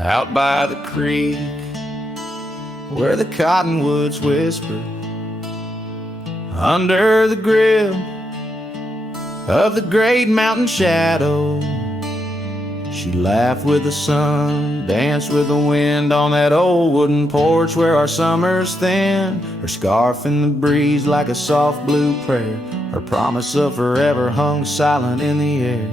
out by the creek, where the cottonwoods whisper, under the grill of the great mountain shadow. She laughed with the sun, danced with the wind on that old wooden porch where our summers thin. Her scarf in the breeze like a soft blue prayer, her promise of forever hung silent in the air.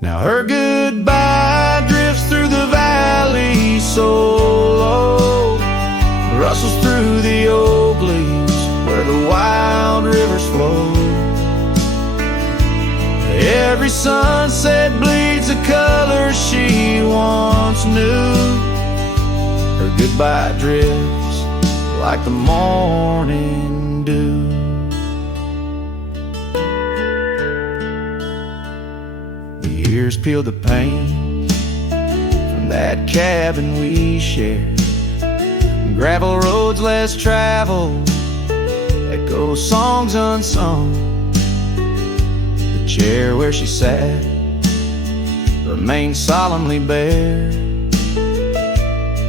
Now her goodbye drifts through the valley so low, rustles through the oak leaves where the wild rivers flow. Every sunset bleeds a color she once knew. Her goodbye drifts like the morning dew. The years peel the paint from that cabin we shared. Gravel roads less traveled, echo songs unsung. The chair where she sat remained solemnly bare,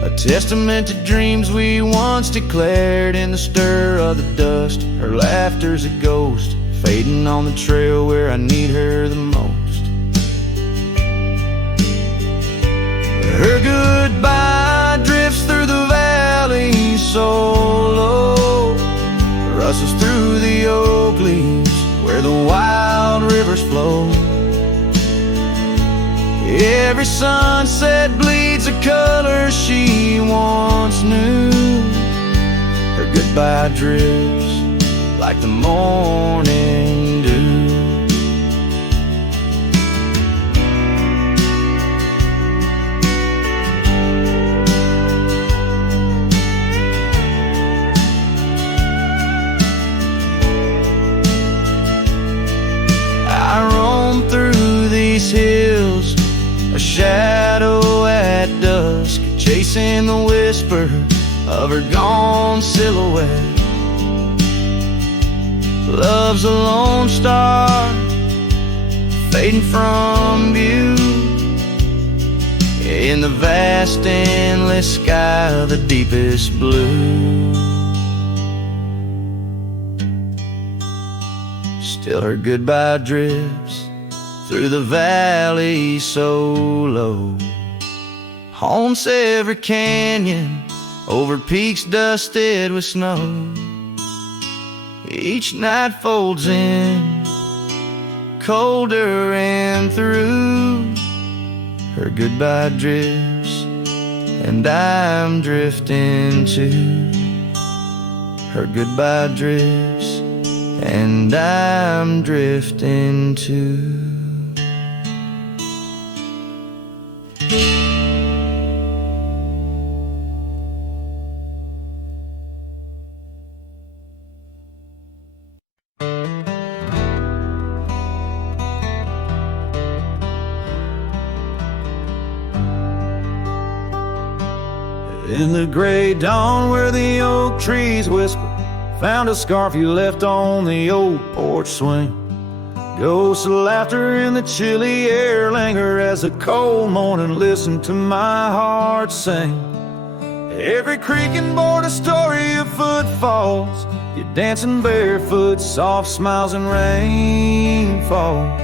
a testament to dreams we once declared. In the stir of the dust, her laughter's a ghost, fading on the trail where I need her the most. Her goodbye drifts through the valley so low, rustles through the oak leaves where the wild rivers flow. Every sunset bleeds a color she once knew. Her goodbye drifts like the morning dew. I roam through these hills, a shadow at dusk, chasing the whisper of her gone silhouette. Love's a lone star, fading from view, in the vast endless sky of the deepest blue. Still her goodbye drifts through the valley so low, haunts every canyon, over peaks dusted with snow. Each night folds in, colder and through. Her goodbye drifts, and I'm drifting too. Her goodbye drifts, and I'm drifting too. In the gray dawn where the oak trees whisper, found a scarf you left on the old porch swing. Ghosts of laughter in the chilly air linger as the cold morning listen to my heart sing. Every creaking board a story of footfalls, you dancing barefoot, soft smiles and rainfall.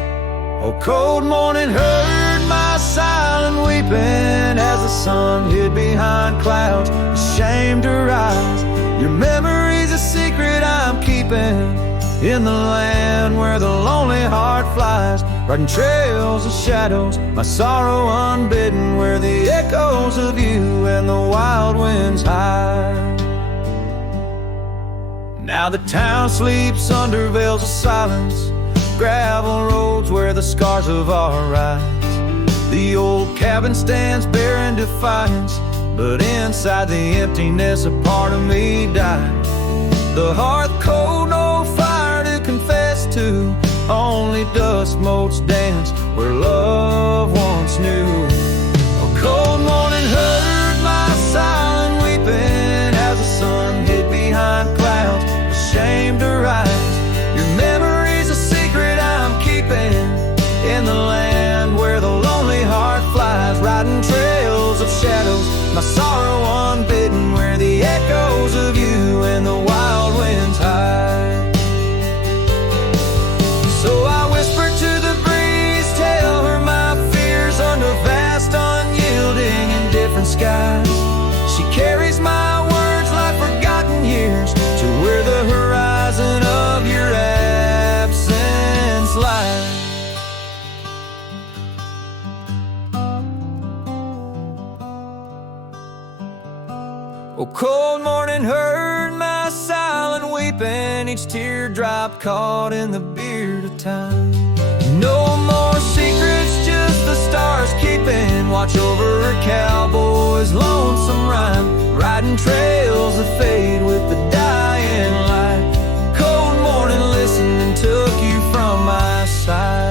Oh, cold morning heard my silent weeping as the sun hid behind clouds, ashamed to rise. Your memory's a secret I'm keeping, in the land where the lonely heart flies, riding trails of shadows, my sorrow unbidden, where the echoes of you and the wild winds hide. Now the town sleeps under veils of silence, gravel roads where the scars of our rides. The old cabin stands bare in defiance, but inside the emptiness a part of me died. The hearth cold, no fire to confess to, only dust motes dance where love once knew. A cold morning heard my silent weeping as the sun hid behind clouds, ashamed to rise. Your memory's a secret I'm keeping, in the land where the lonely wiping each teardrop caught in the beard of time. No more secrets, just the stars keeping watch over a cowboy's lonesome rhyme, riding trails that fade with the dying light. Cold morning listening took you from my side.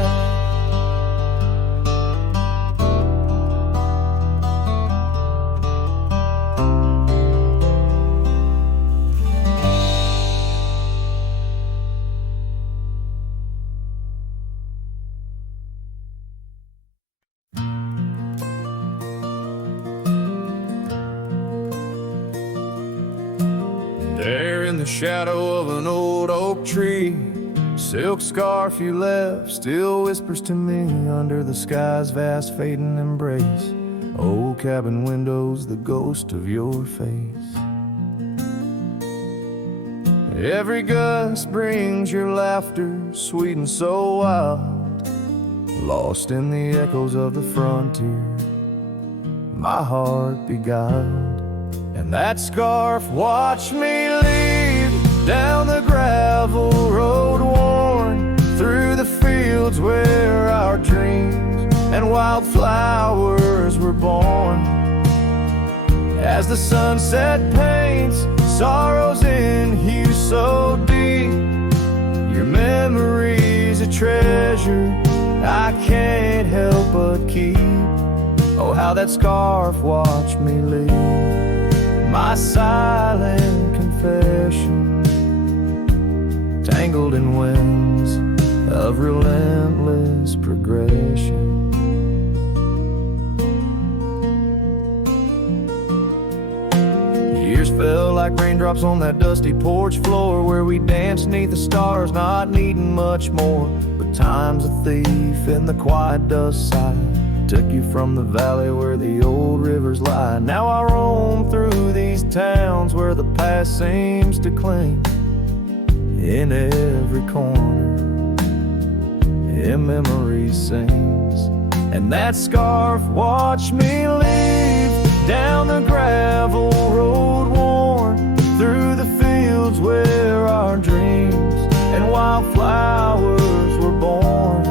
There in the shadow of an old oak tree, silk scarf you left still whispers to me under the sky's vast fading embrace. Old cabin windows, the ghost of your face. Every gust brings your laughter, sweet and so wild, lost in the echoes of the frontier, my heart beguiled. And that scarf watched me leave down the gravel road worn through the fields where our dreams and wildflowers were born. As the sunset paints sorrows in hue so deep, your memory's a treasure I can't help but keep. Oh, how that scarf watched me leave, my silent confession, tangled in winds of relentless progression. Years fell like raindrops on that dusty porch floor where we danced neath the stars, not needing much more. But time's a thief in the quiet dust side, took you from the valley where the old rivers lie. Now I roam through these towns where the past seems to cling. In every corner, in memory sings. And that scarf watched me leave down the gravel road worn through the fields where our dreams and wildflowers were born.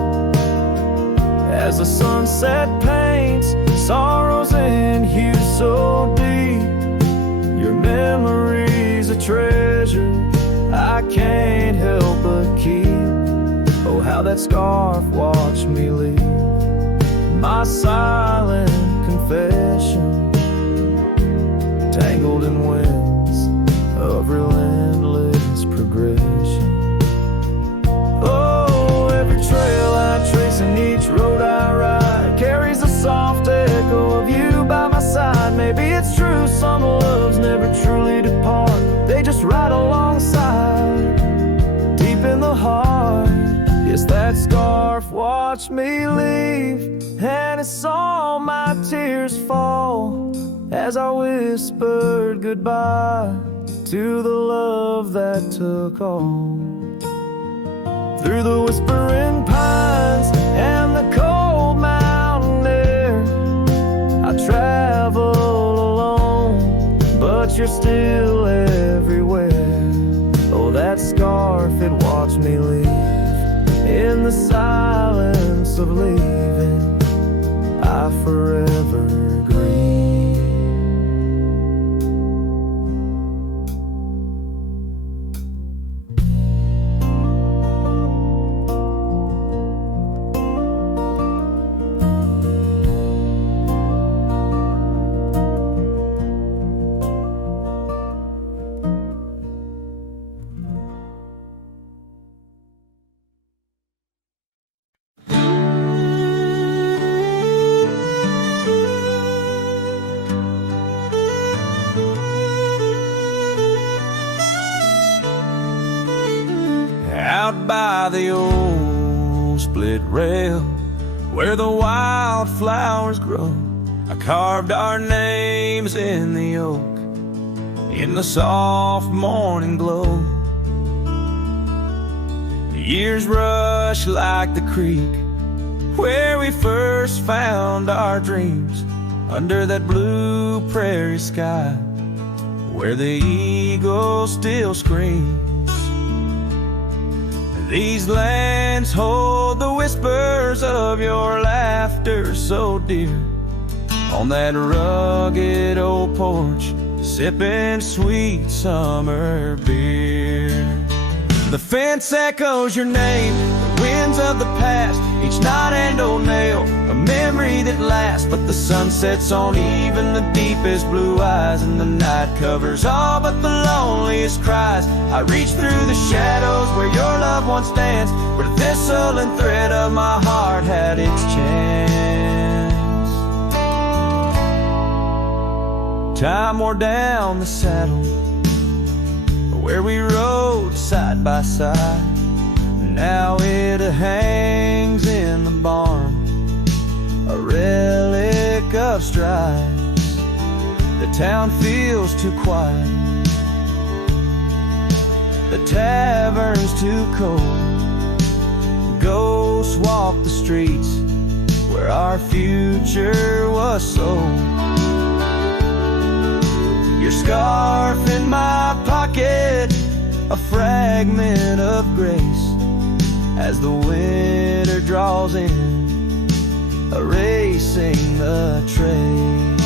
As the sunset paints sorrows in hue so deep, your memory's a treasure I can't help but keep. Oh, how that scarf watched me leave, my silent confession, tangled in winds of relentless progression. Oh, every trail I trace and each road I ride carries a soft echo of you by my side. Maybe it's true, some loves never truly depart, they just ride alongside, deep in the heart. Yes, that scarf watched me leave, and it saw my tears fall as I whispered goodbye to the love that took all. Through the whispering pines and the cold mountain air, I travel alone, but you're still everywhere. Oh, that scarf, it watched me leave in the silence of leaving, I forever grieve. Out by the old split rail where the wildflowers grow, I carved our names in the oak in the soft morning glow. The years rush like the creek where we first found our dreams, under that blue prairie sky where the eagle still screams. These lands hold the whispers of your laughter so dear. On that rugged old porch, sipping sweet summer beer. The fence echoes your name, the winds of the past, each knot and old nail, a memory that lasts. But the sun sets on even the deepest blue eyes, and the night covers all but the loneliest cries. I reach through the shadows where your loved one stands, where the thistle and thread of my heart had its chance. Time wore down the saddle where we rode side by side. Now it hangs in the barn, a relic of strides. The town feels too quiet, the tavern's too cold. Ghosts walk the streets where our future was sold. Your scarf in my pocket, a fragment of grace, as the winter draws in, erasing the trace.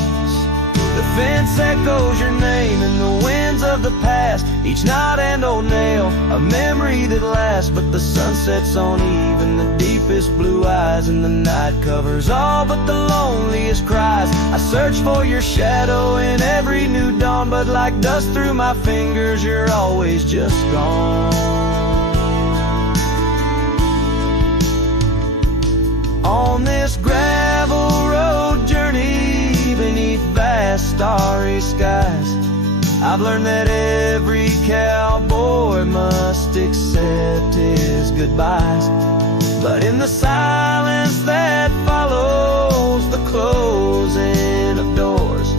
The fence echoes your name in the winds of the past, each knot and old nail, a memory that lasts. But the sun sets on even the deepest blue eyes, and the night covers all but the loneliest cries. I search for your shadow in every new dawn, but like dust through my fingers, you're always just gone. On this gravel road journey beneath vast starry skies, I've learned that every cowboy must accept his goodbyes. But in the silence that follows the closing of doors,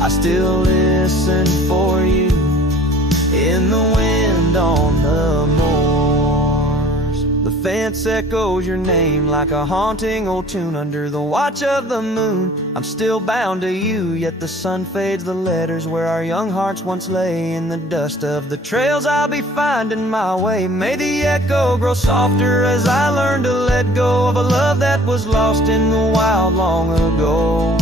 I still listen for you in the wind on the moors. The fence echoes your name like a haunting old tune under the watch of the moon. I'm still bound to you, yet the sun fades the letters where our young hearts once lay. In the dust of the trails I'll be finding my way. May the echo grow softer as I learn to let go of a love that was lost in the wild long ago.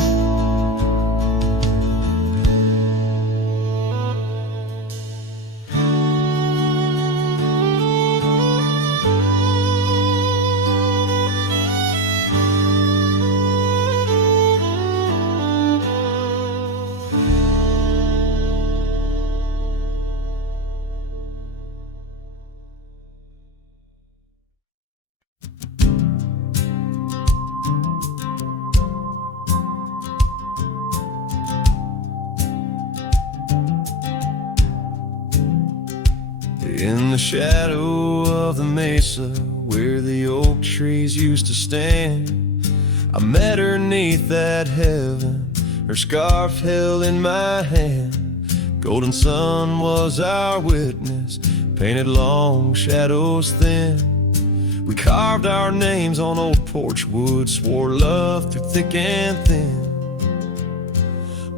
In the shadow of the mesa where the oak trees used to stand, I met her 'neath that heaven, her scarf held in my hand. Golden sun was our witness, painted long shadows thin. We carved our names on old porch wood, swore love through thick and thin.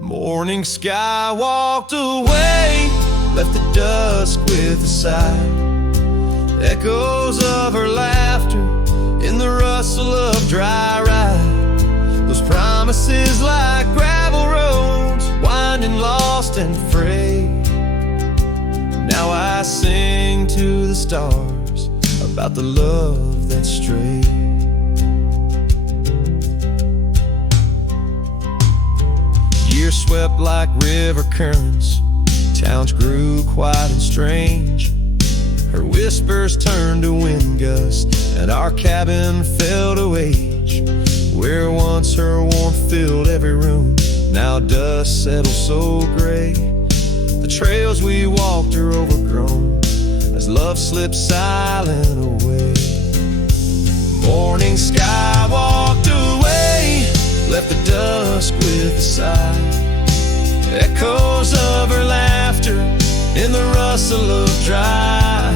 Morning sky walked away, left the dusk with a sigh. Echoes of her laughter in the rustle of dry ride. Those promises like gravel roads, winding lost and frayed. Now I sing to the stars about the love that strayed. Years swept like river currents, towns grew quiet and strange. Her whispers turned to wind gusts, and our cabin fell to age. Where once her warmth filled every room, now dust settles so gray. The trails we walked are overgrown as love slips silent away. Morning sky walked away, left the dusk with a sigh. Echoes of her laughter in the rustle of dry.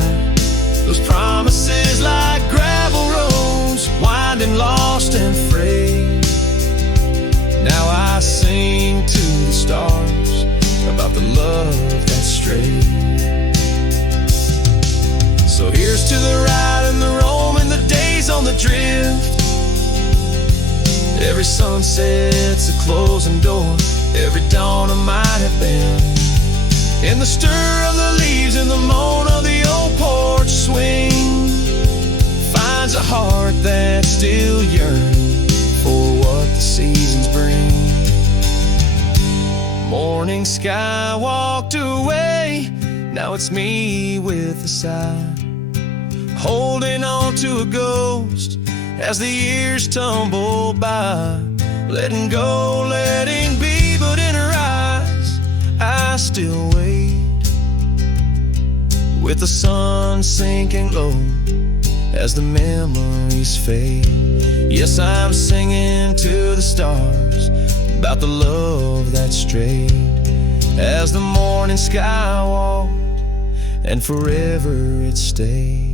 Those promises like gravel roads, winding lost and frayed. Now I sing to the stars about the love that strayed. So here's to the rider Every sunset's a closing door, every dawn a might have been. In the stir of the leaves and the moan of the old porch swing, finds a heart that's still yearning for what the seasons bring. Morning sky walked away, now it's me with a sigh, holding on to a ghost as the years tumble by. Letting go, letting be, but in her eyes I still wait, with the sun sinking low as the memories fade. Yes, I'm singing to the stars about the love that strayed, as the morning sky walked and forever it stayed.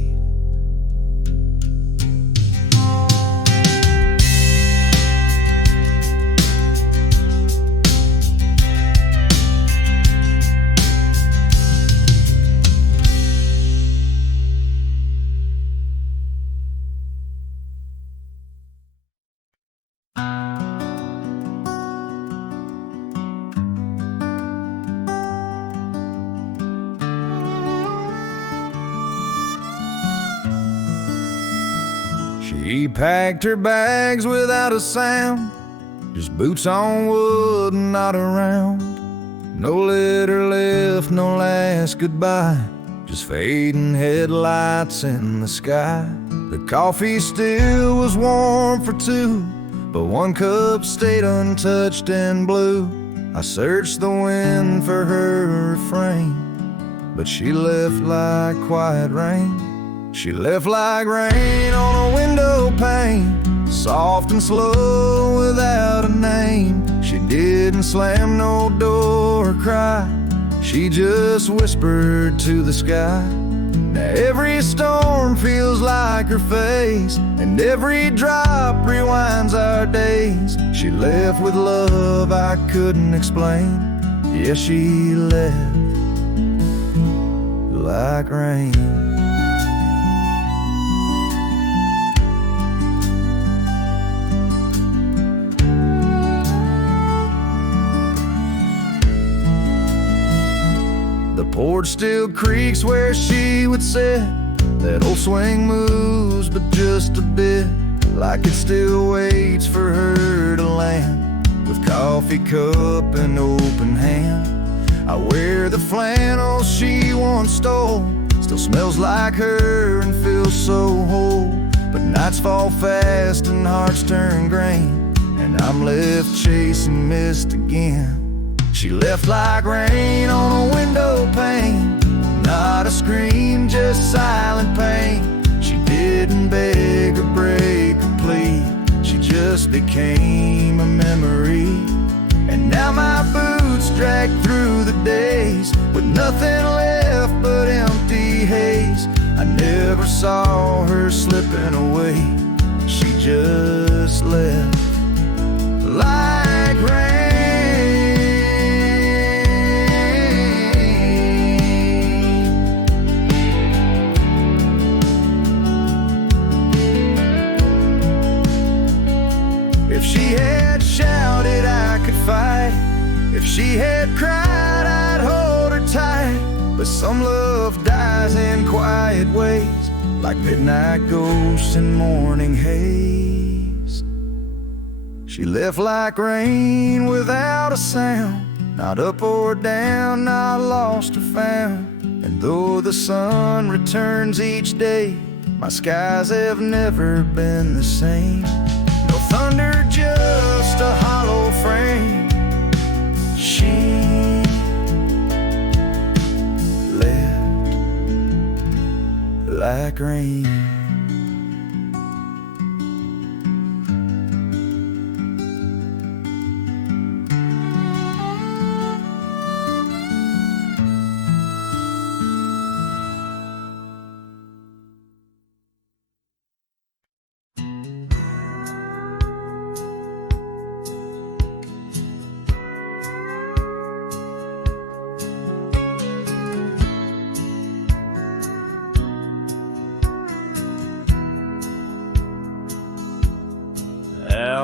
She packed her bags without a sound, just boots on wood and not around. No letter left, no last goodbye, just fading headlights in the sky. The coffee still was warm for two, but one cup stayed untouched and blue. I searched the wind for her refrain, but she left like quiet rain. She left like rain on a window pane, soft and slow without a name. She didn't slam no door or cry, she just whispered to the sky. Now every storm feels like her face, and every drop rewinds our days. She left with love I couldn't explain. Yes, she left like rain. The porch still creaks where she would sit. That old swing moves, but just a bit, like it still waits for her to land, with coffee cup and open hand. I wear the flannel she once stole, still smells like her and feels so whole. But nights fall fast and hearts turn grain, and I'm left chasing mist again. She left like rain on a window pane, not a scream, just silent pain. She didn't beg or break or plead, she just became a memory. And now my boots drag through the days, with nothing left but empty haze. I never saw her slipping away, she just left like rain. If she had shouted, I could fight. If she had cried, I'd hold her tight. But some love dies in quiet ways, like midnight ghosts in morning haze. She left like rain without a sound, not up or down, not lost or found. And though the sun returns each day, my skies have never been the same. No thunder, just a hollow frame. She left like rain.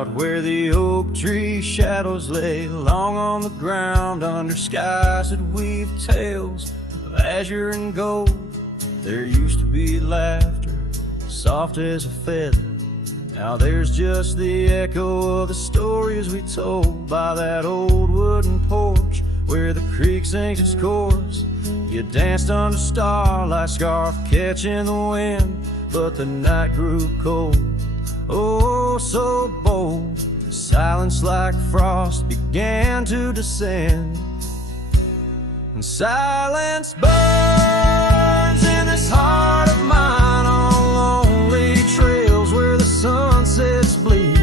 out where the oak tree shadows lay long on the ground under skies that weave tales of azure and gold. There used to be laughter, soft as a feather. Now there's just the echo of the stories we told by that old wooden porch where the creek sings its chorus. You danced under starlight, scarf catching the wind, but the night grew cold, oh so bold. The silence like frost began to descend, and silence burns in this heart of mine on lonely trails where the sunsets bleed.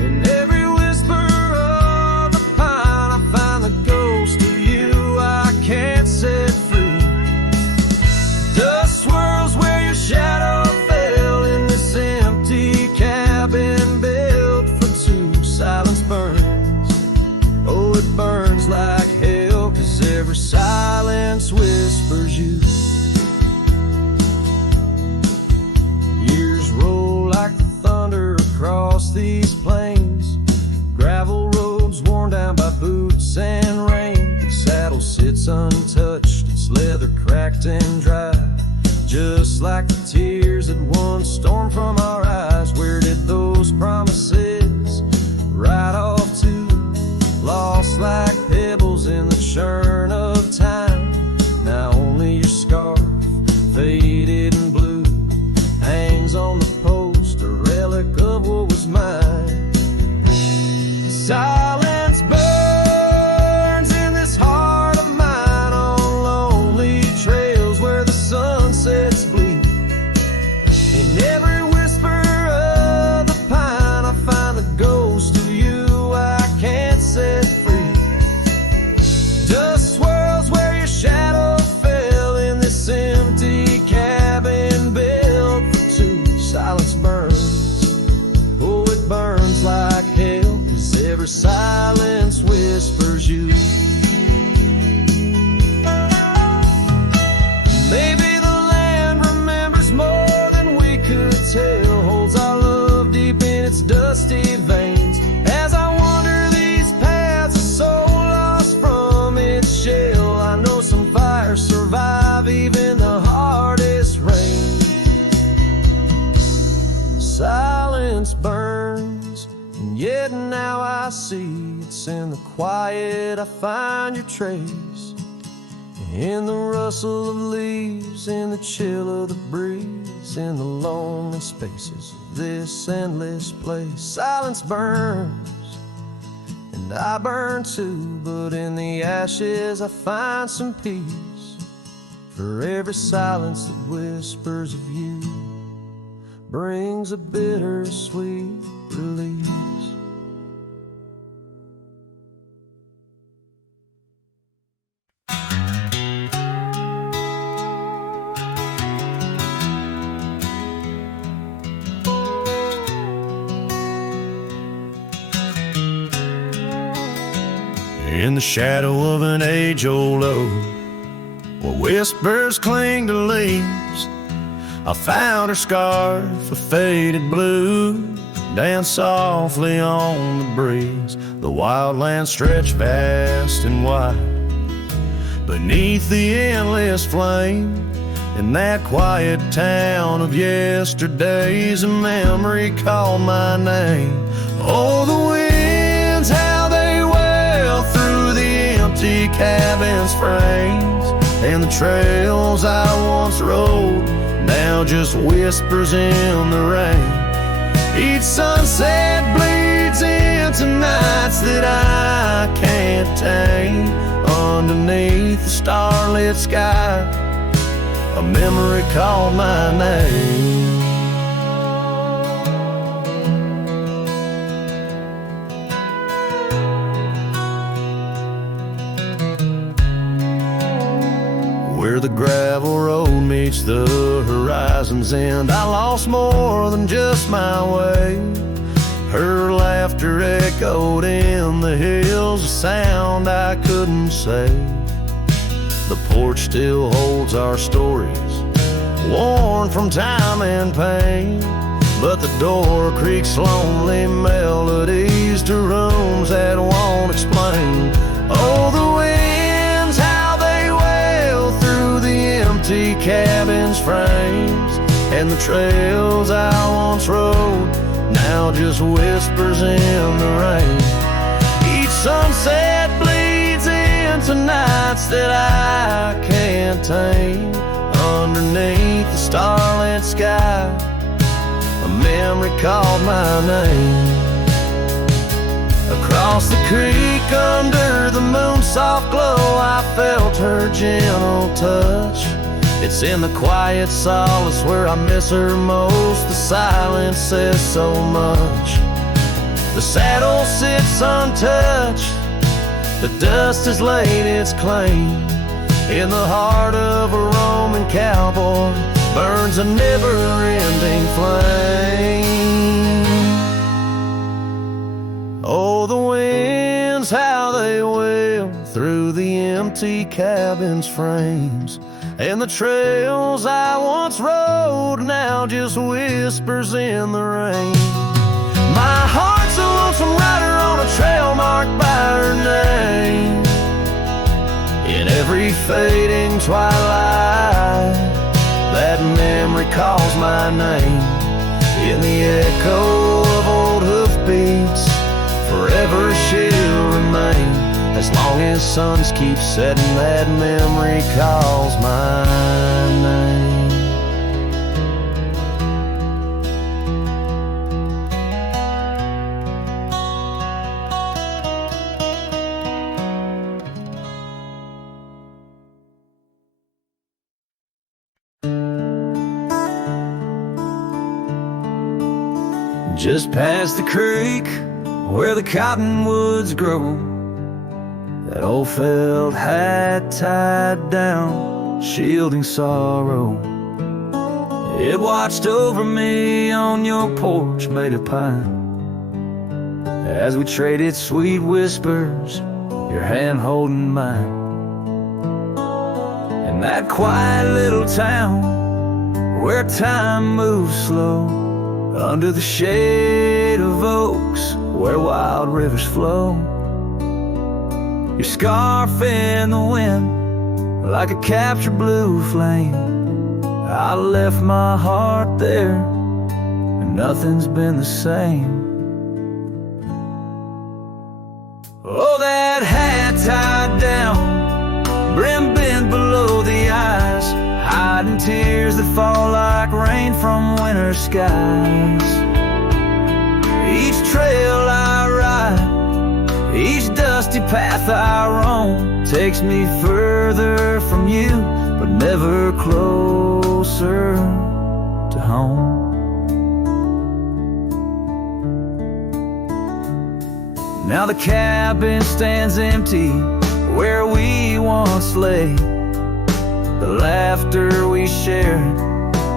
In every whisper of the pine I find the ghost of you I can't set free. Dust swirls where your shadow fell in this empty cabin built for two. Silence burns, oh it burns like hell, 'cause every silence whispers you. Years roll like the thunder across these plains, gravel roads worn down by boots and rain. The saddle sits untouched, its leather cracked and dry, just like the tears that once stormed from our eyes. Where did those promises ride off to? Lost like pebbles in the churn of time. Now only your scarf, faded and blue, hangs on the post, a relic of what was mine. Silence burns in this heart of mine on lonely trails where the sunsets bleed. In every whisper of the pine I find the ghost of you I can't set free. Dust swirls where your shadow fell in this empty cabin built for two. Silence burns, oh it burns like hell, 'cause every silence whispers you. Maybe the land remembers more than we could tell, holds our love deep in its dusty veins. As I wander these paths a soul lost from its shell, I know some fires survive even the hardest rain. Silence burns, and yet now I see it's in the quiet I find your trace. In the rustle of leaves, in the chill of the breeze, in the lonely spaces of this endless place. Silence burns, and I burn too, but in the ashes I find some peace. For every silence that whispers of you brings a bittersweet release. In the shadow of an age-old oak, where whispers cling to leaves, I found her scarf, a faded blue, dance softly on the breeze. The wildlands stretch vast and wide beneath the endless flame. In that quiet town of yesterdays, a memory called my name. Oh, the winds, how they wail through the empty cabin's frames, and the trails I once rode, now just whispers in the rain. Each sunset bleeds into nights that I can't tame. Underneath the starlit sky, a memory called my name. Where the gravel road meets the horizon's end, I lost more than just my way. Her laughter echoed in the hills, a sound I couldn't say. The porch still holds our stories, worn from time and pain. but the door creaks lonely melodies to rooms that won't explain. Oh, the winds, how they wail through the empty cabin's frames, and the trails I once rode now just whispers in the rain. Each sunset bleeds into nights that I can't tame. Underneath the starlit sky, a memory called my name. Across the creek under the moon's soft glow, I felt her gentle touch. It's in the quiet solace where I miss her most. The silence says so much. The saddle sits untouched, the dust has laid its claim. In the heart of a Roman cowboy burns a never-ending flame. Oh, the winds, how they wail through the empty cabin's frames, and the trails I once rode now just whispers in the rain. My heart's a lonesome rider on a trail marked by her name. In every fading twilight, that memory calls my name. In the echo of old hoofbeats, forever she'll remain. As long as suns keep setting, that memory calls my name. Just past the creek where the cottonwoods grow, that old felt hat tied down, shielding sorrow. It watched over me on your porch made of pine, as we traded sweet whispers, your hand holding mine. In that quiet little town where time moves slow, under the shade of oaks where wild rivers flow, your scarf in the wind like a captured blue flame. I left my heart there and nothing's been the same. Oh, that hat tied down, brim bent below the eyes, hiding tears that fall like rain from winter skies. Each trail I ride, each dusty path I roam, takes me further from you, but never closer to home. Now the cabin stands empty where we once lay. The laughter we shared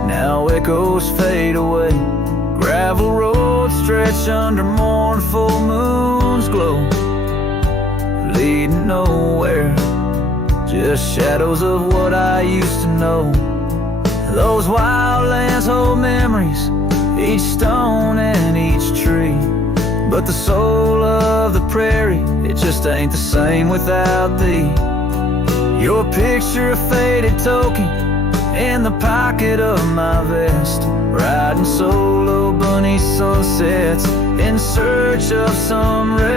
now echoes fade away. Gravel roads stretch under mournful moon's glow, leading nowhere, just shadows of what I used to know. Those wild lands hold memories, each stone and each tree, but the soul of the prairie, it just ain't the same without thee. Your picture, a faded token in the pocket of my vest, riding solo bunny sunsets in search of some rest.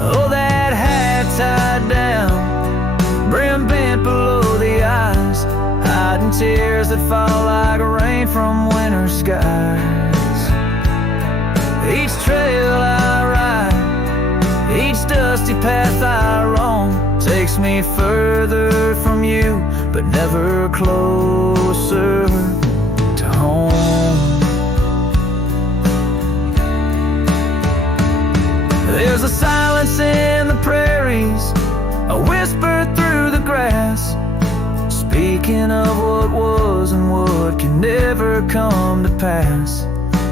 Oh, that hat tied down, brim bent below the eyes, hiding tears that fall like rain from winter skies. Each trail I ride, each dusty path I roam, takes me further from you, but never closer to home. There's a silence in the prairies, a whisper through the grass, speaking of what was and what can never come to pass.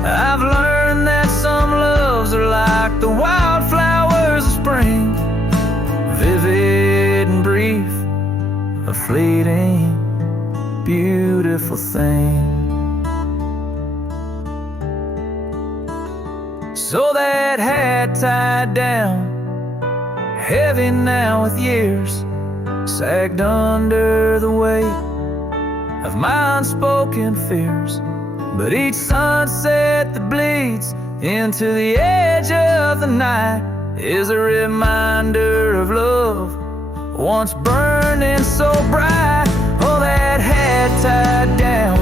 I've learned that some loves are like the wildflowers of spring, vivid and brief, a fleeting beautiful thing. So that hat tied down, heavy now with years, sagged under the weight of my unspoken fears. But each sunset that bleeds into the edge of the night is a reminder of love once burning so bright. Oh, that hat tied down,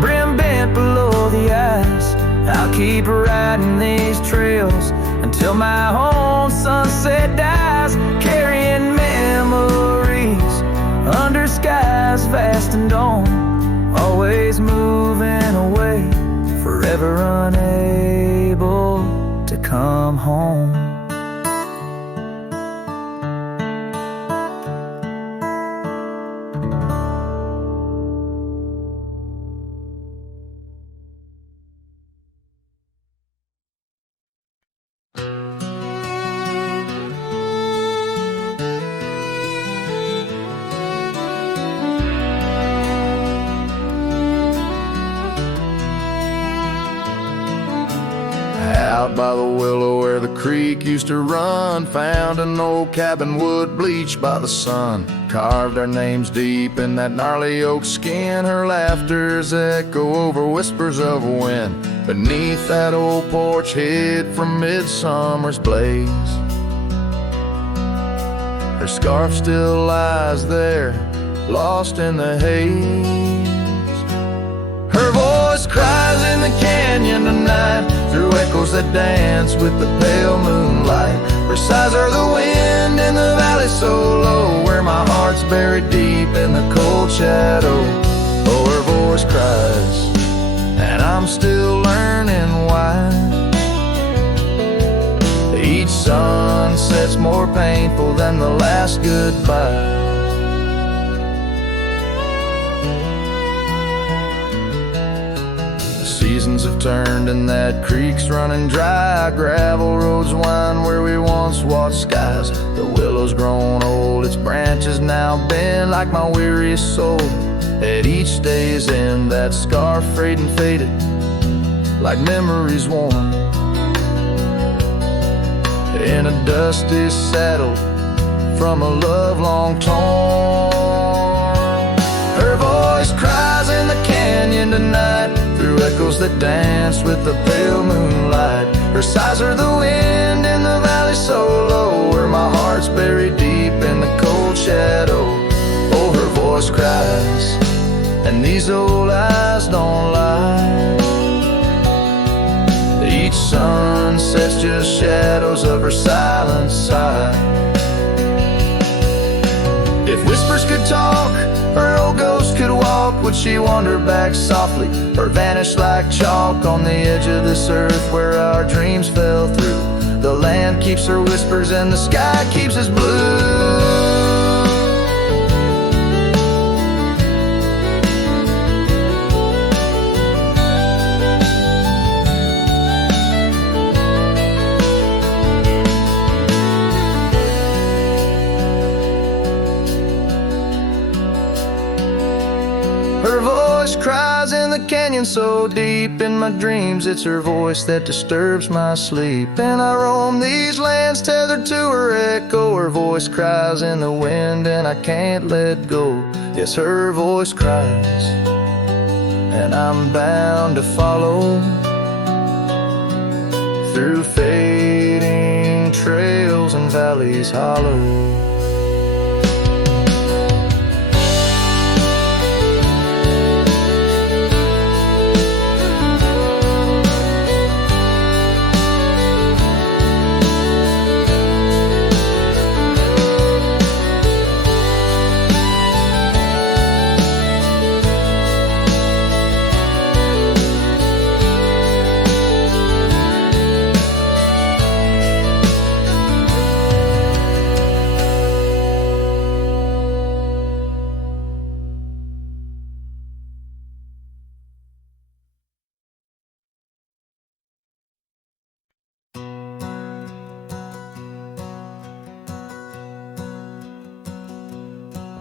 brim bent below the eyes, I'll keep riding these trails until my own sunset dies, carrying memories under skies vast and dawn, always moving away, forever unable to come home. Out by the willow where the creek used to run, found an old cabin wood bleached by the sun. Carved our names deep in that gnarly oak skin. Her laughter's echo over whispers of wind. Beneath that old porch hid from midsummer's blaze, her scarf still lies there, lost in the haze. Her voice cries in the canyon tonight, through echoes that dance with the pale moonlight. Her sighs are the wind in the valley so low, where my heart's buried deep in the cold shadow. Oh, her voice cries, and I'm still learning why. Each sunset's more painful than the last goodbye. Seasons have turned and that creek's running dry. Gravel roads wind where we once watched skies. The willow's grown old, its branches now bend like my weariest soul. At each day's end, that scarf frayed and faded like memories worn. In a dusty saddle from a love long torn. Her voice cries in the canyon tonight, through echoes that dance with the pale moonlight. Her sighs are the wind in the valley so low, where my heart's buried deep in the cold shadow. Oh, her voice cries, and these old eyes don't lie. Each sunset's just shadows of her silent sigh. If whispers could talk, her old ghost could walk, would she wander back softly, or vanish like chalk on the edge of this earth where our dreams fell through? The land keeps her whispers and the sky keeps us blue. Her voice cries in the canyon so deep in my dreams, it's her voice that disturbs my sleep. And I roam these lands tethered to her echo. Her voice cries in the wind and I can't let go. Yes, her voice cries, and I'm bound to follow through fading trails and valleys hollow.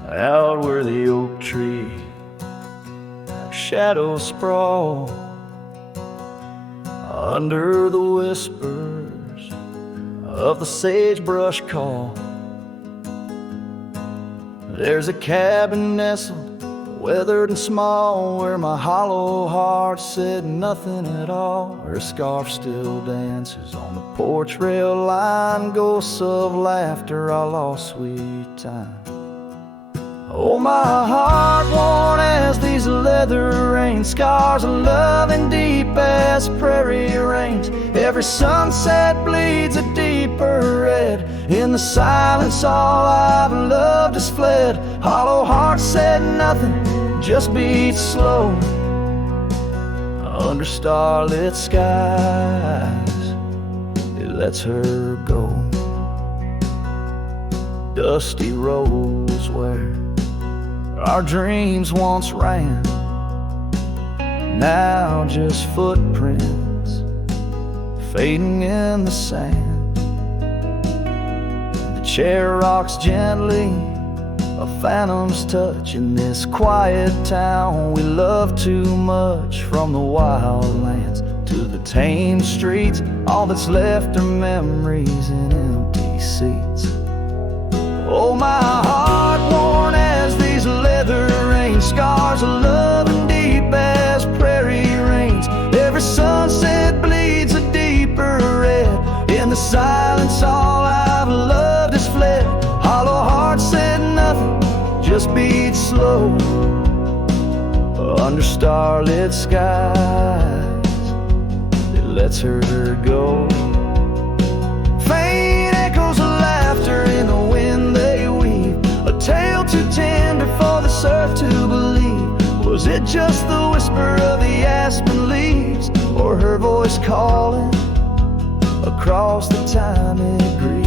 Out where the oak tree shadows sprawl under the whispers of the sagebrush call. There's a cabin nestled, weathered and small, where my hollow heart said nothing at all. Her scarf still dances on the porch rail line, ghosts of laughter, I lost sweet time. Oh, my heart worn as these leather rains, scars of loving deep as prairie rains. Every sunset bleeds a deeper red. In the silence all I've loved has fled. Hollow heart said nothing, just beats slow under starlit skies. It lets her go. Dusty roads where our dreams once ran, now just footprints fading in the sand. The chair rocks gently, a phantom's touch in this quiet town we love too much. From the wildlands to the tame streets, all that's left are memories in empty seats. Oh, my heart worn as these leather rains, scars of love and deep as prairie rains. Every sunset bleeds a deeper red. In the silence all I've loved has fled. Hollow heart said nothing, just beats slow under starlit skies. It lets her go. Faint echoes of laughter in the wind they weave, a tale too tender for this earth to believe. Was it just the whisper of the aspen leaves, or her voice calling across the time it grieves?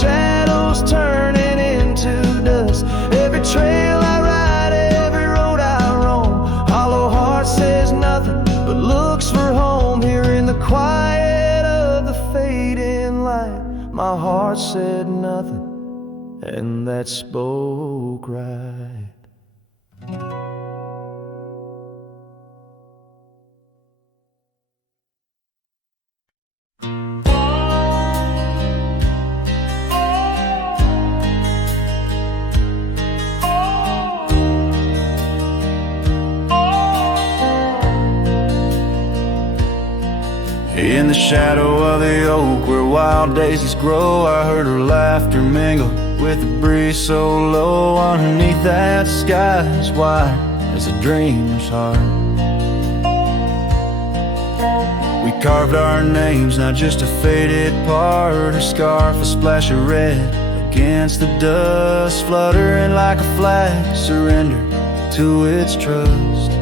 Shadows turning into dust. Every trail I ride, every road I roam. Hollow heart says nothing, but looks for home. Here in the quiet of the fading light, my heart said nothing, and that spoke right. In the shadow of the oak where wild daisies grow, I heard her laughter mingle with the breeze so low. Underneath that sky as wide as a dreamer's heart, we carved our names, not just a faded part. Her scarf a splash of red against the dust, fluttering like a flag, surrender to its trust.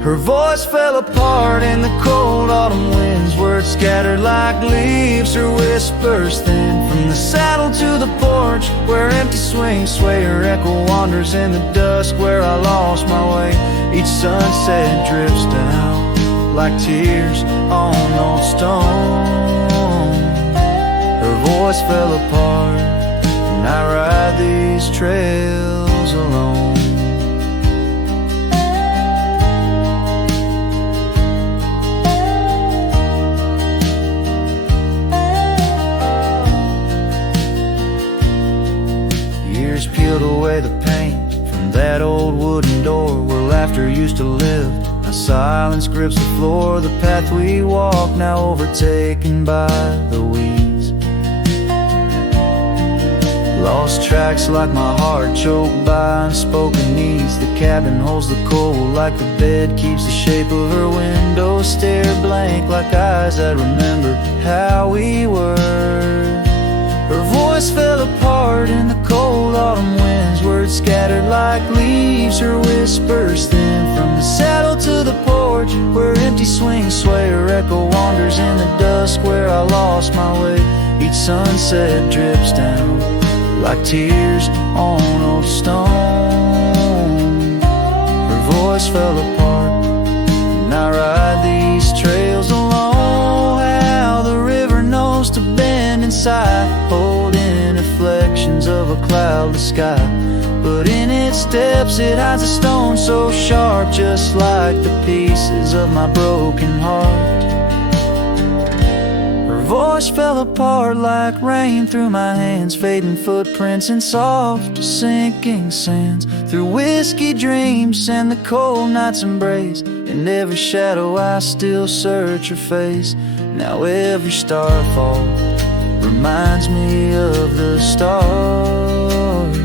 Her voice fell apart in the cold autumn winds, words scattered like leaves, her whispers thin. From the saddle to the porch where empty swings sway, her echo wanders in the dusk where I lost my way. Each sunset drips down like tears on old stone. Her voice fell apart, and I ride these trails alone. Peeled away the paint from that old wooden door where laughter used to live. Now silence grips the floor, the path we walk now overtaken by the weeds. Lost tracks like my heart choked by unspoken needs. The cabin holds the cold like the bed keeps the shape of her window. Stare blank like eyes that remember how we were. Her voice fell apart in the cold autumn winds, words scattered like leaves, her whispers thin. From the saddle to the porch where empty swings sway, her echo wanders in the dusk where I lost my way. Each sunset drips down like tears on old stone. Her voice fell apart, and I ride these trails alone. How the river knows to bend inside, holding reflections of a cloudless sky. But in its depths it hides a stone so sharp, just like the pieces of my broken heart. Her voice fell apart like rain through my hands, fading footprints in soft sinking sands. Through whiskey dreams and the cold night's embrace, in every shadow I still search her face. Now every starfall reminds me of the start.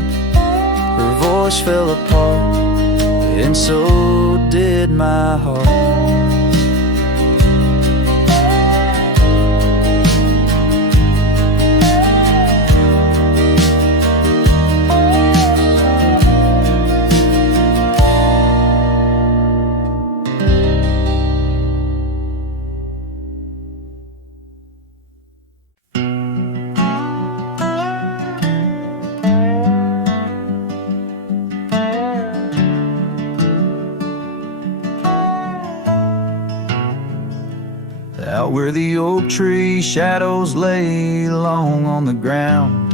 Her voice fell apart, and so did my heart. Out where the oak tree shadows lay long on the ground,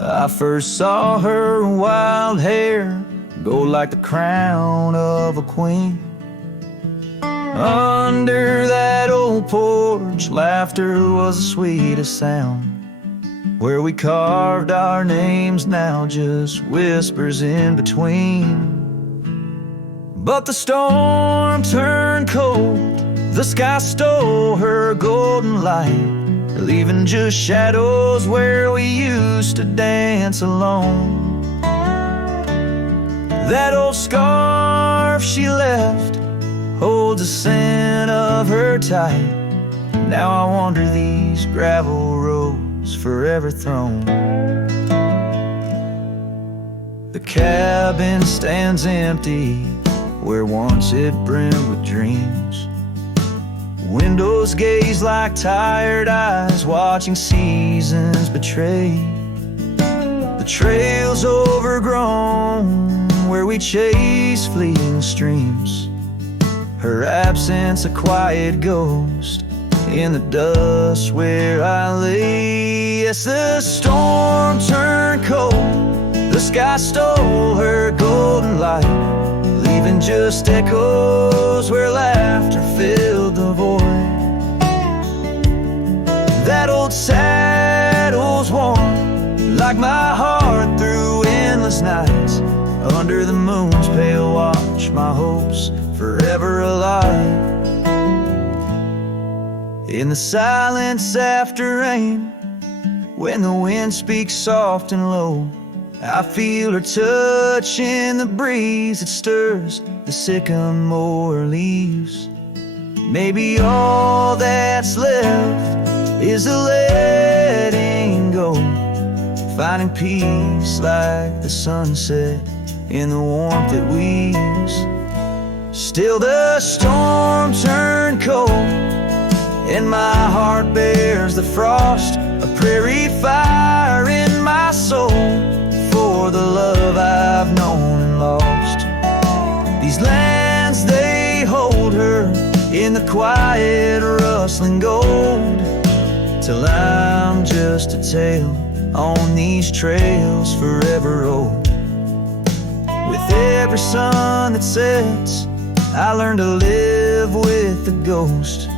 I first saw her wild hair go like the crown of a queen. Under that old porch, laughter was the sweetest sound. Where we carved our names, now just whispers in between. But the storm turned cold, the sky stole her golden light, leaving just shadows where we used to dance alone. That old scarf she left holds the scent of her tight. Now I wander these gravel roads forever thrown. The cabin stands empty where once it brimmed with dreams. Windows gaze like tired eyes, watching seasons betray. The trail's overgrown where we chase fleeting streams. Her absence a quiet ghost in the dust where I lay. Yes, the storm turned cold, the sky stole her golden light, leaving just echoes where laughter filled the void. That old saddle's warm like my heart through endless nights. Under the moon's pale watch, my hopes forever alive. In the silence after rain, when the wind speaks soft and low, I feel her touch in the breeze that stirs the sycamore leaves. Maybe all that's left is the letting go, finding peace like the sunset in the warmth it weaves. Still the storm turned cold, and my heart bears the frost, a prairie fire in my soul for the love I've known and lost. These lands, they hold her in the quiet rustling gold, till I'm just a tale on these trails forever old. With every sun that sets, I learn to live with the ghost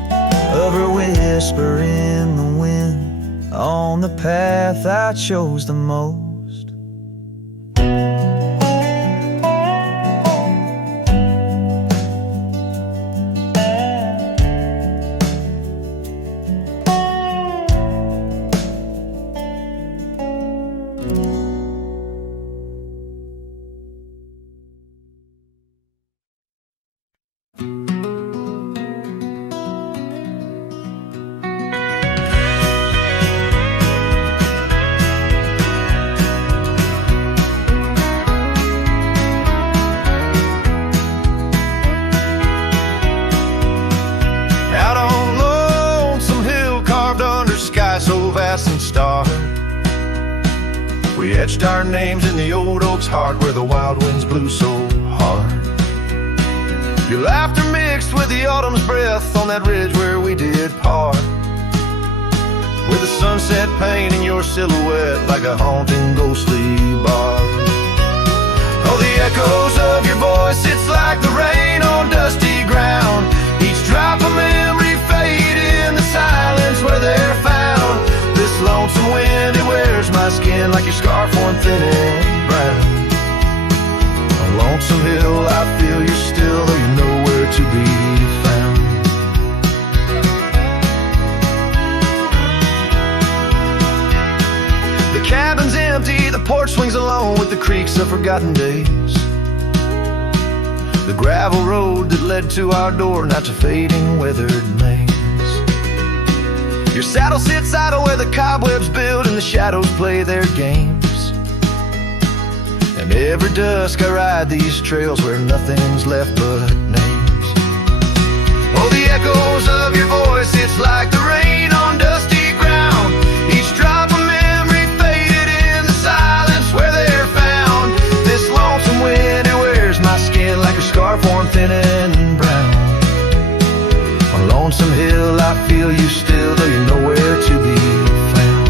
of her whisper in the wind on the path I chose the most. sky so vast and starry. We etched our names in the old oak's heart where the wild winds blew so hard. Your laughter mixed with the autumn's breath on that ridge where we did part, with the sunset painting your silhouette like a haunting ghostly bar. Oh, the echoes of your voice, it's like the rain on dusty ground. Each drop of memory fade in the silence where they're found. This lonesome wind, it wears my skin like your scarf worn thin and brown. On Lonesome Hill, I feel you're still, though you're nowhere to be found. The cabin's empty, the porch swings alone with the creaks of forgotten days. The gravel road that led to our door, now to fading weathered maze. Your saddle sits idle where the cobwebs build and the shadows play their games. And every dusk I ride these trails where nothing's left but names. Oh, the echoes of your voice, it's like the rain on dusty ground. Each drop of memory faded in the silence where they're found. This lonesome wind, it wears my skin like a scarf worn thin and brown. On Lonesome Hill, I feel you still, though you're nowhere to be found.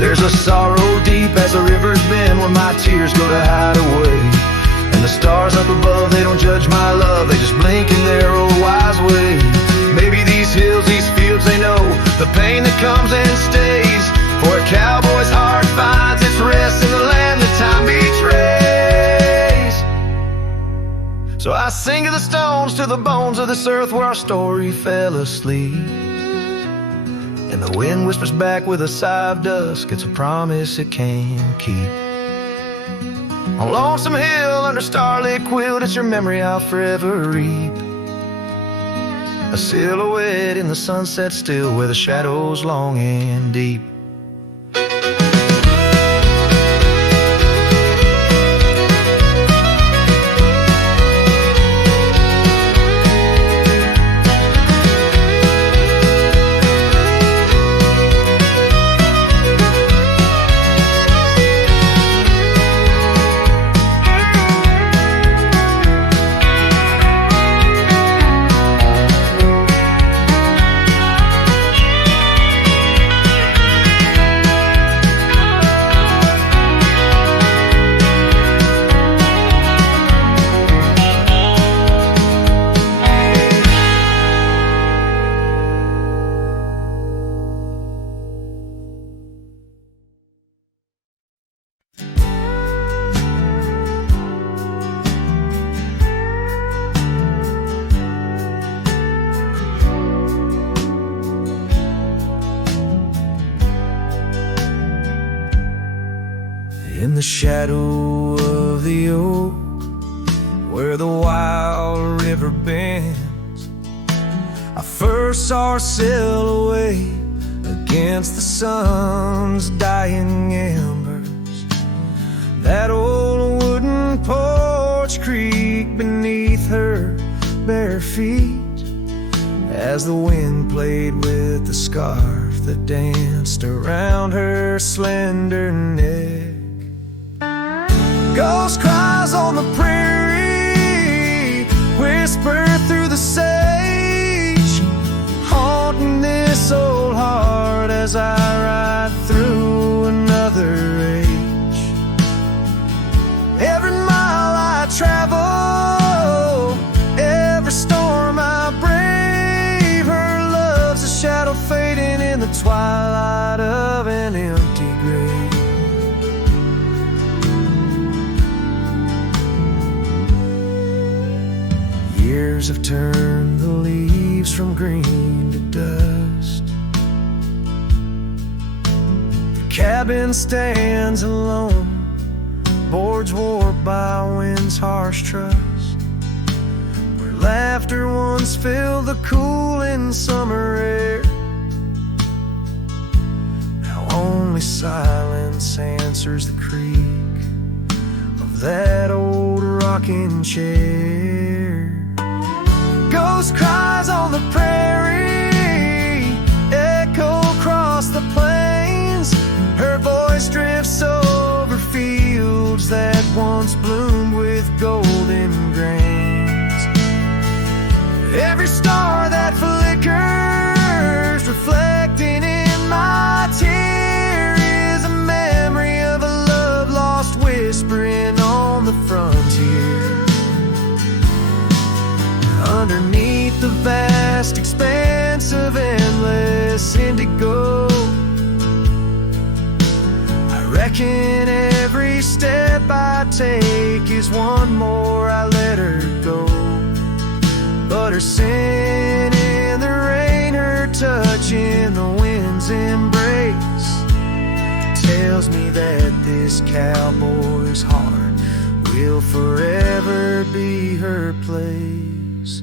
There's a sorrow deep as the rivers bend where my tears go to hide away. And the stars up above, they don't judge my love, they just blink in their old wise way. Maybe these hills, these fields, they know the pain that comes and stays. For a cowboy's heart finds its rest in the land that time betrays. So I sing to the stones, to the bones of this earth where our story fell asleep. And the wind whispers back with a sigh of dusk, it's a promise it can't keep. On Lonesome Hill, under starlit quilt, it's your memory I'll forever reap. A silhouette in the sunset still, where the shadows long and deep. In the shadow of the oak, where the wild river bends, I first saw our silhouette against the sun's dying embers. That old wooden porch creaked beneath her bare feet as the wind played with the scarf that danced around her slender neck. Ghost cries on the prairie whisper through the sage, haunting this old heart as I ride through another age. Every mile I travel, every storm I brave, her love's a shadow fading in the twilight of an empty grave. Years have turned the leaves from green to dust. The cabin stands alone, boards warped by wind's harsh trust, where laughter once filled the cooling summer air. Now only silence answers the creak of that old rocking chair. Ghost cries on the prairie, echo step I take is one more I let her go. But her sin in the rain, her touch in the wind's embrace, tells me that this cowboy's heart will forever be her place.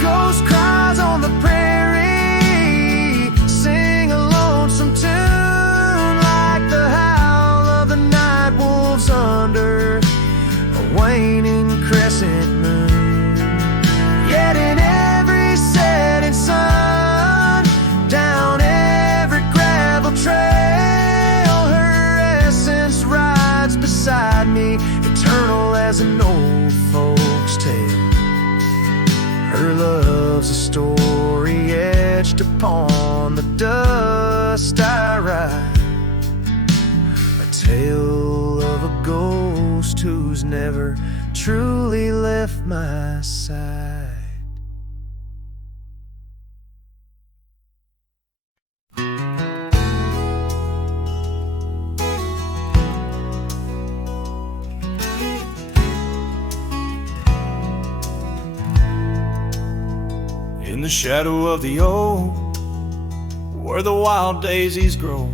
Ghost cries on the prairie, sing a lonesome tune like the howl of the night wolves under a waning crescent moon. Yet in every setting sun, down every gravel trail, her essence rides beside me, eternal as an old folk's tale. Her love's a story etched upon the dust I ride, a tale of a ghost who's never truly left my side. In the shadow of the oak, where the wild daisies grow,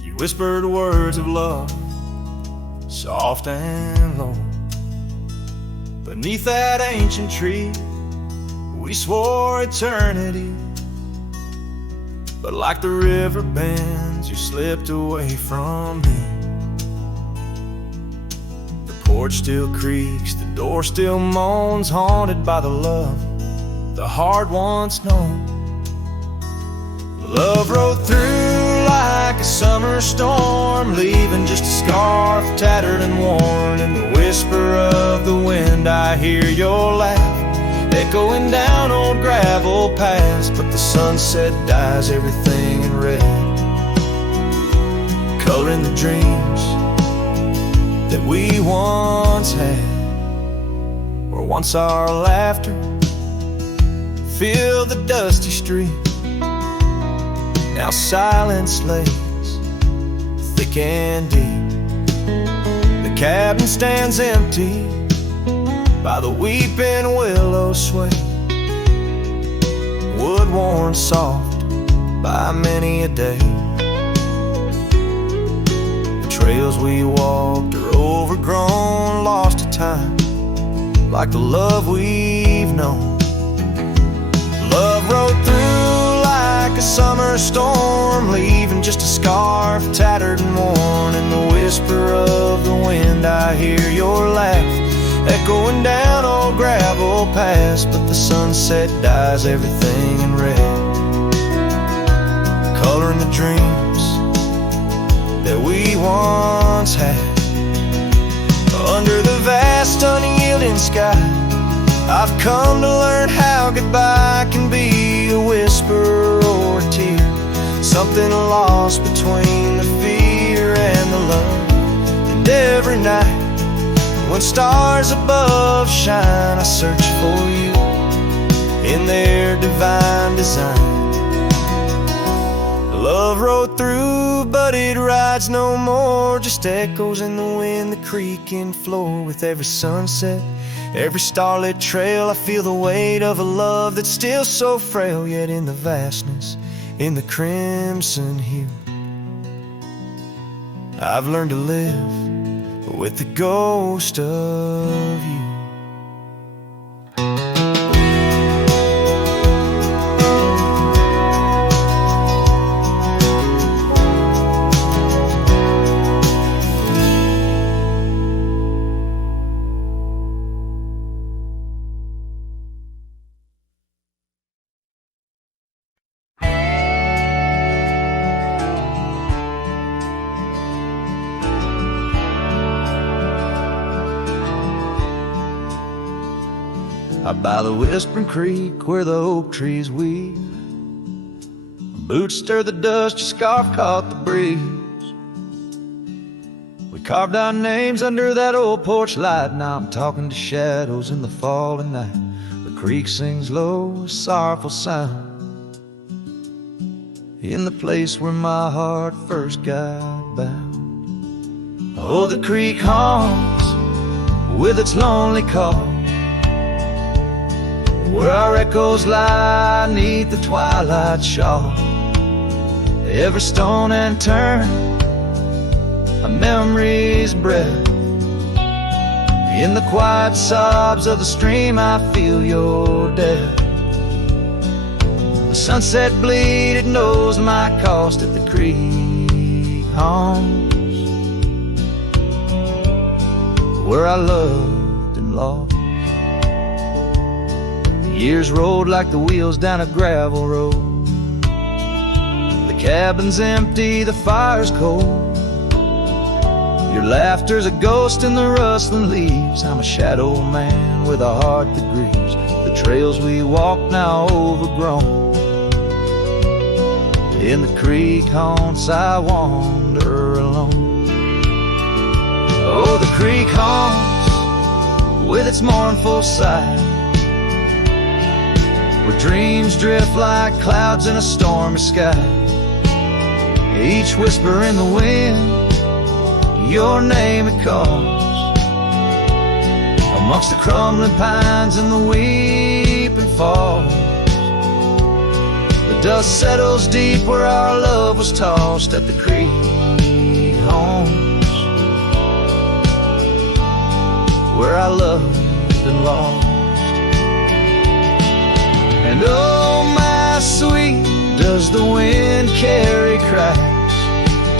you whispered words of love, soft and low. Beneath that ancient tree, we swore eternity, but like the river bends, you slipped away from me. The porch still creaks, the door still moans, haunted by the love the heart once known. Love rode through like a summer storm, leaving just a scarf tattered and worn. In the whisper of the wind I hear your laugh, echoing down old gravel paths. But the sunset dyes everything in red, coloring the dreams that we once had, where once our laughter filled the dusty street. Now silence lays thick and deep. The cabin stands empty by the weeping willow sway, wood worn soft by many a day. The trails we walked are overgrown, lost to time, like the love we've known. Love rode through like a summer storm, leaving just a scarf tattered and worn. In the whisper of the wind I hear your laugh, echoing down old gravel paths. But the sunset dyes everything in red, coloring the dreams that we once had. Under the vast unyielding sky, I've come to learn how goodbye can be a whisper or a tear, something lost between the fear and the love. And every night when stars above shine, I search for you in their divine design. Love rode through, but it rides no more, just echoes in the wind, the creaking floor. With every sunset, every starlit trail, I feel the weight of a love that's still so frail. Yet in the vastness, in the crimson hue, I've learned to live with the ghost of you. By the whispering creek where the oak trees weave, boots stir the dust, your scarf caught the breeze. We carved our names under that old porch light. Now I'm talking to shadows in the falling night. The creek sings low, a sorrowful sound, in the place where my heart first got bound. Oh, the creek hums with its lonely call, where our echoes lie neath the twilight shawl. Every stone and turn, a memory's breath. In the quiet sobs of the stream, I feel your death. The sunset bleed, it knows my cost at the creek hums, where I loved and lost. The years rolled like the wheels down a gravel road. The cabin's empty, the fire's cold. Your laughter's a ghost in the rustling leaves. I'm a shadow man with a heart that grieves. The trails we walk now overgrown. In the creek haunts I wander alone. Oh, the creek haunts with its mournful sigh, where dreams drift like clouds in a stormy sky. Each whisper in the wind, your name it calls. Amongst the crumbling pines and the weeping falls, the dust settles deep where our love was tossed at the creek homes, where I loved and lost. And oh, my sweet, does the wind carry cracks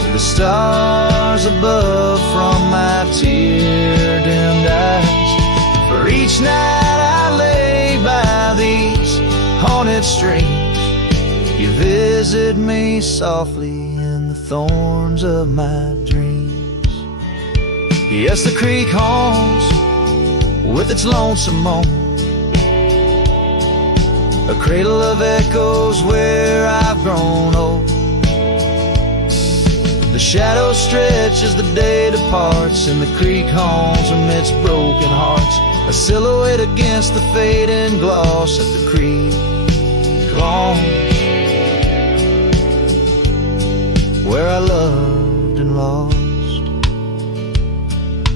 to the stars above from my tear-dimmed eyes? For each night I lay by these haunted streams, you visit me softly in the thorns of my dreams. Yes, the creek haunts with its lonesome moan, a cradle of echoes where I've grown old. The shadows stretch as the day departs, and the creek haunts amidst broken hearts, a silhouette against the fading gloss at the creek haunts, where I loved and lost.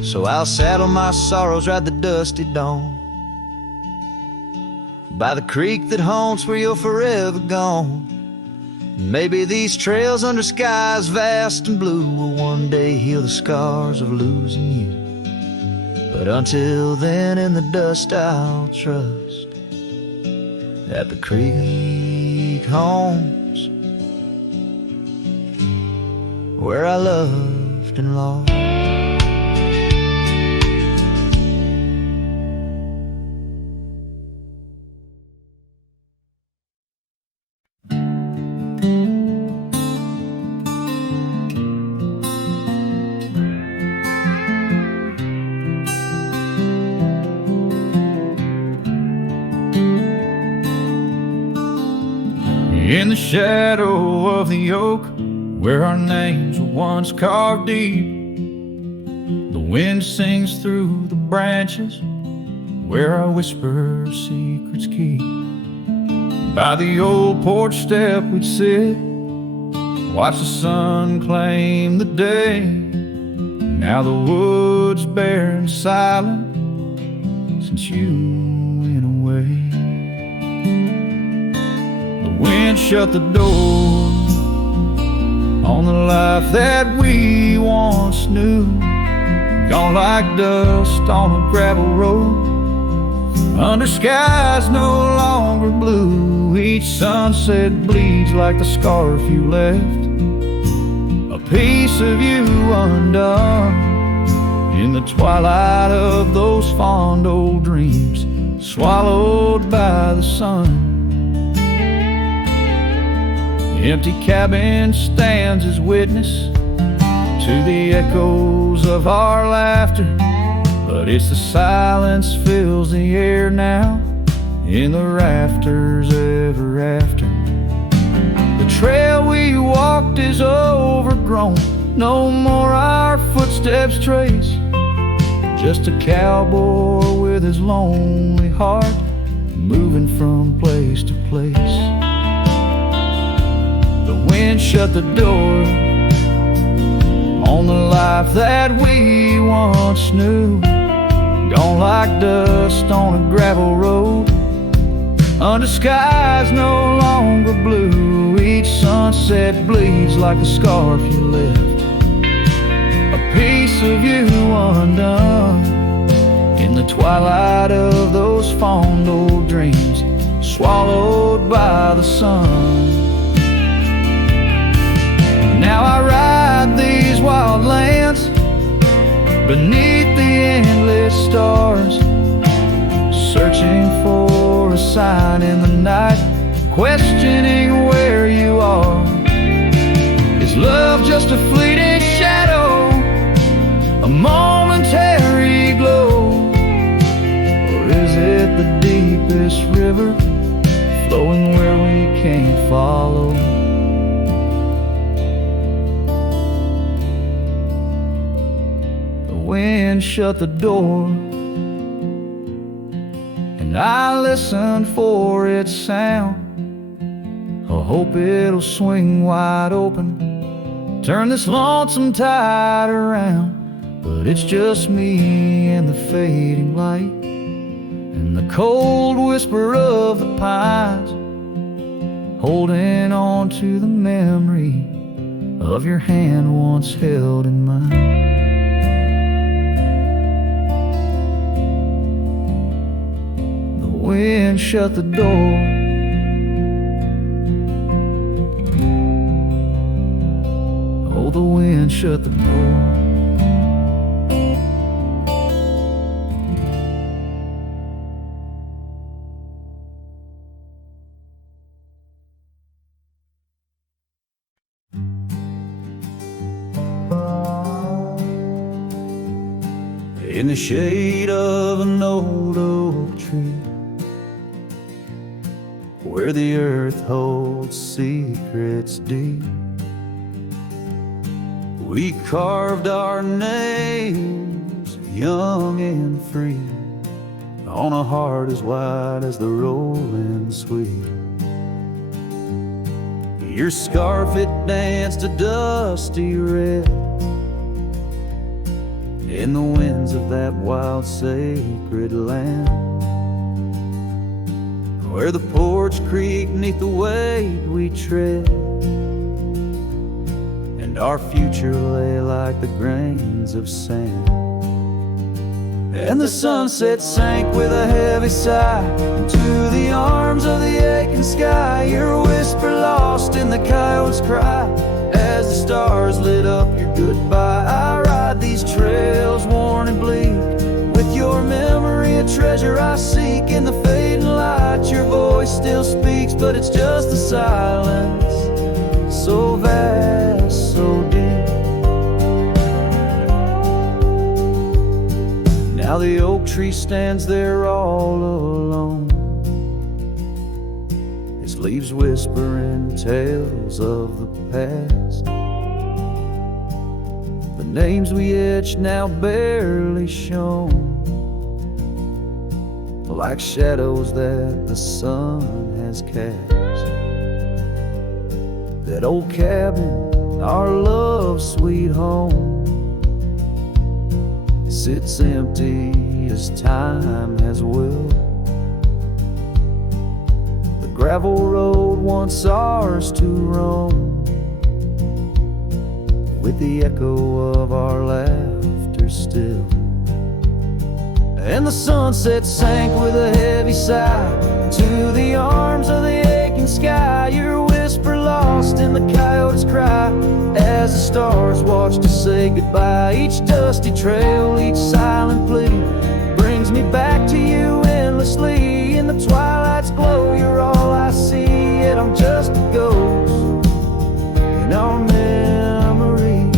So I'll saddle my sorrows, ride the dusty dawn by the creek that haunts where you're forever gone. Maybe these trails under skies vast and blue will one day heal the scars of losing you. But until then, in the dust I'll trust at the creek haunts, where I loved and lost. In the shadow of the oak, where our names were once carved deep, the wind sings through the branches, where I whisper secrets keep. By the old porch step we'd sit, watch the sun claim the day. Now the wood's bare and silent since you went away. Wind shut the door on the life that we once knew, gone like dust on a gravel road, under skies no longer blue. Each sunset bleeds like the scarf you left, a piece of you undone in the twilight of those fond old dreams, swallowed by the sun. The empty cabin stands as witness to the echoes of our laughter, but it's the silence fills the air now in the rafters ever after. The trail we walked is overgrown, no more our footsteps trace, just a cowboy with his lonely heart moving from place to place. The wind shut the door on on the life that we once knew. Gone like dust on a gravel road, under skies no longer blue. Each sunset bleeds like a scarf you left, a piece of you undone. In the twilight of those fond old dreams, swallowed by the sun. Now I ride these wild lands beneath the endless stars, searching for a sign in the night, questioning where you are. Is love just a fleeting shadow, a momentary glow? Or is it the deepest river, flowing where we can't follow? The wind shut the door, and I listened for its sound. I hope it'll swing wide open, turn this lonesome tide around. But it's just me and the fading light, and the cold whisper of the pines, holding on to the memory of your hand once held in mine. The wind shut the door, oh, the wind shut the door. In the shade of an old oak tree, where the earth holds secrets deep, we carved our names, young and free, on a heart as wide as the rolling sweet. Your scarf, it danced a dusty red in the winds of that wild sacred land, where the porch creaked neath the weight we tread, and our future lay like the grains of sand. And the sunset sank with a heavy sigh into the arms of the aching sky, your whisper lost in the coyote's cry as the stars lit up your goodbye. I ride these trails worn and bleak, with your memory a treasure I seek. In the fading light your voice still speaks, but it's just the silence, so vast, so deep. Now the oak tree stands there all alone, its leaves whispering tales of the past. The names we etched now barely shown, like shadows that the sun has cast. That old cabin, our love's sweet home, sits empty as time has willed. The gravel road once ours to roam, with the echo of our laughter still. And the sunset sank with a heavy sigh to the arms of the aching sky, your whisper lost in the coyote's cry as the stars watched us say goodbye. Each dusty trail, each silent plea brings me back to you endlessly. In the twilight's glow you're all I see, yet I'm just a ghost in our memory.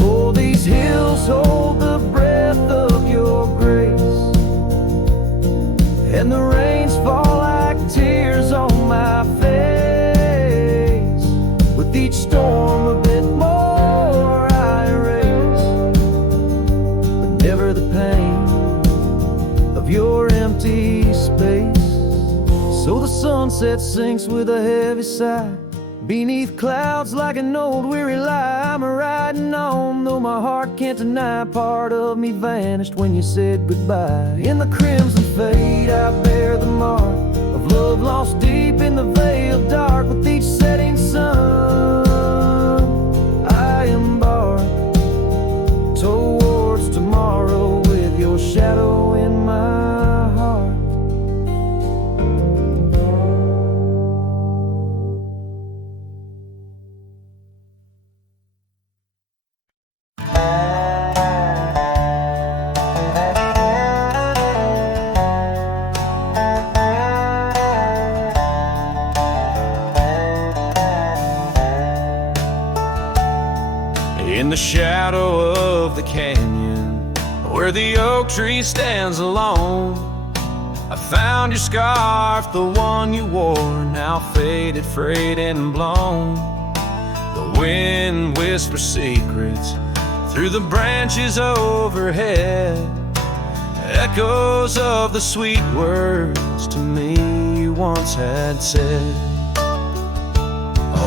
Oh, these hills hold the breath of your grace, and the rains fall like tears on my face. With each storm a bit more I erase, but never the pain of your empty space. So the sunset sinks with a heavy sigh Beneath clouds like an old weary lie, I'm riding on, though my heart can't deny. Part of me vanished when you said goodbye. In the crimson fade I bear the mark of love lost deep in the veil dark. With each setting sun I embark towards tomorrow with your shadow in my heart. In the shadow of the canyon, where the oak tree stands alone, I found your scarf, the one you wore, now faded, frayed and blown. The wind whispers secrets through the branches overhead, echoes of the sweet words to me you once had said.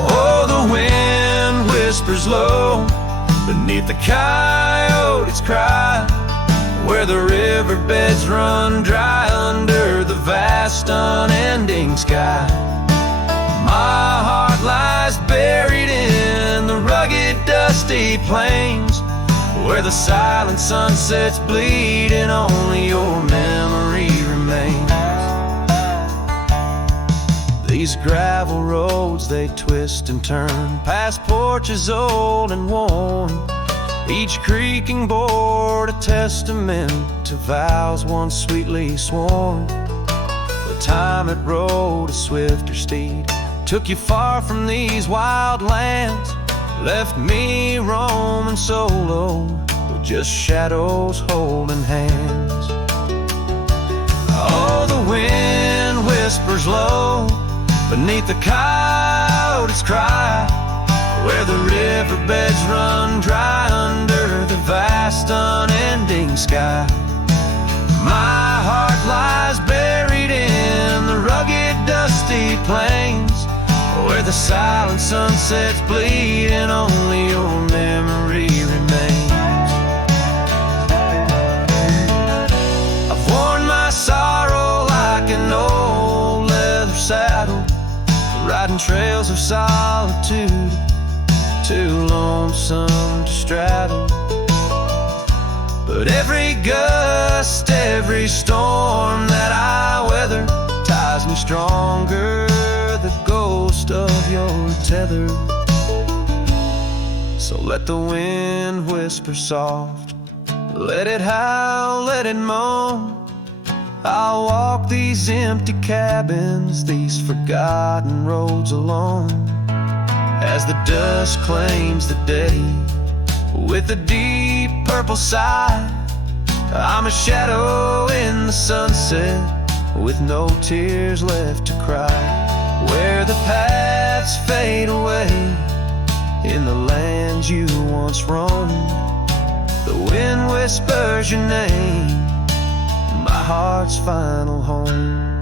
Oh, the wind whispers low beneath the coyote's cry, where the riverbeds run dry under the vast unending sky. My heart lies buried in the rugged dusty plains, where the silent sunsets bleed and only your memory remains. These gravel roads, they twist and turn past porches old and worn, each creaking board a testament to vows once sweetly sworn. The time it rode a swifter steed took you far from these wild lands, left me roaming solo with just shadows holding hands. Oh, the wind whispers low beneath the coyote's cry, where the riverbeds run dry under the vast unending sky. My heart lies buried in the rugged dusty plains, where the silent sunsets bleed and only your memory remains. I've worn my sorrow like an old leather saddle, riding trails of solitude, too lonesome to straddle. But every gust, every storm that I weather ties me stronger, the ghost of your tether. So let the wind whisper soft, let it howl, let it moan. I'll walk these empty cabins, these forgotten roads alone, as the dust claims the day with a deep purple sigh. I'm a shadow in the sunset with no tears left to cry, where the paths fade away in the lands you once roamed. The wind whispers your name, my heart's final home.